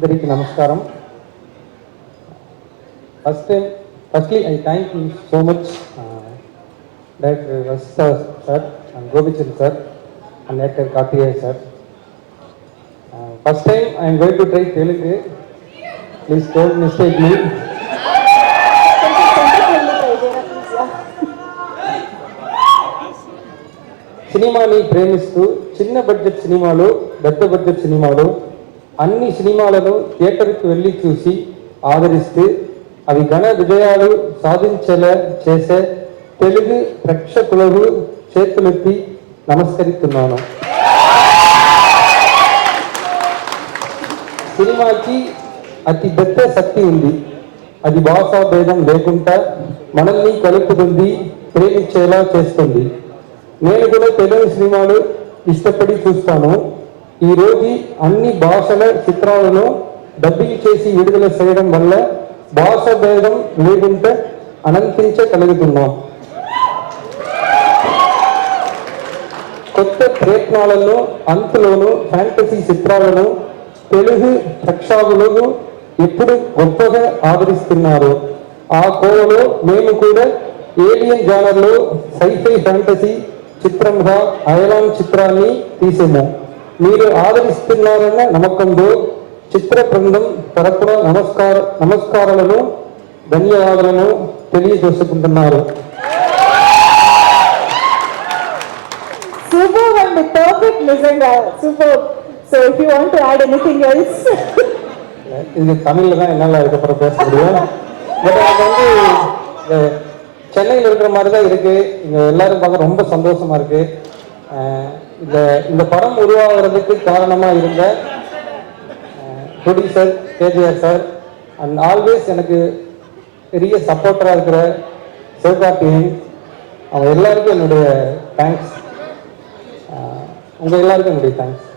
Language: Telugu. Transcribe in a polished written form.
Andariki Namaskaram. Firstly, I thank you so much, Director Rasa sir and Gobichand sir and Actor Karthikeya sir. First time I am going to try Telugu. Please don't mistake me. సినిమాని ప్రేమిస్తూ చిన్న బడ్జెట్ సినిమాలు, పెద్ద బడ్జెట్ సినిమాలు అన్ని సినిమాలను థియేటర్కి వెళ్ళి చూసి ఆదరిస్తూ అవి ఘన విజయాలు సాధించేలా చేసే తెలుగు ప్రేక్షకులకు చేతులెత్తి నమస్కరిస్తున్నాను. సినిమాకి అతి పెద్ద శక్తి ఉంది. అది భాషా భేదం లేకుండా మనల్ని కలుపుతుంది, ప్రేమించేలా చేస్తుంది. నేను కూడా తెలుగు సినిమాలు ఇష్టపడి చూస్తాను. ఈరోజు అన్ని భాషల చిత్రాలను డబ్బింగ్ చేసి విడుదల చేయడం వల్ల భాష భేదం లేకుండా ఆనందించగలుగుతున్నాం. కొత్త ప్రయత్నాలను అంతలోనూ ఫ్యాంటసీ చిత్రాలను తెలుగు ప్రేక్షకులకు ఎప్పుడు గొప్పగా ఆదరిస్తున్నారు. ఆ కోవలో మేము కూడా ఏలియన్ జానర్లో సైఫై ఫ్యాంటసీ చిత్రంగా అయలాన్ చిత్రాన్ని తీసాము. మీరు ఆదరిస్తున్నారన్న నమ్మకంతో చిత్ర బృందం తరపున నమస్కారాలను ధన్యవాదాలను తెలియజేసుకుంటున్నారు. Super and the perfect listen, super. So if you want to add anything else. இது தமிழ்ல தான் என்னால் அதுக்கப்புறம் பேச முடியும். பட் எனக்கு வந்து சென்னையில் இருக்கிற மாதிரி தான் இருக்கு. இங்கே எல்லாரும் பார்க்க ரொம்ப சந்தோஷமா இருக்கு. இந்த படம் உருவாகிறதுக்கு காரணமாக இருந்த producer KGR sir and always எனக்கு பெரிய சப்போர்ட்டராக இருக்கிற சிவகார்த்திகேயன், அவங்க எல்லாருக்கும் என்னுடைய தேங்க்ஸ். உங்கள் எல்லாருக்கும் என்னுடைய தேங்க்ஸ்.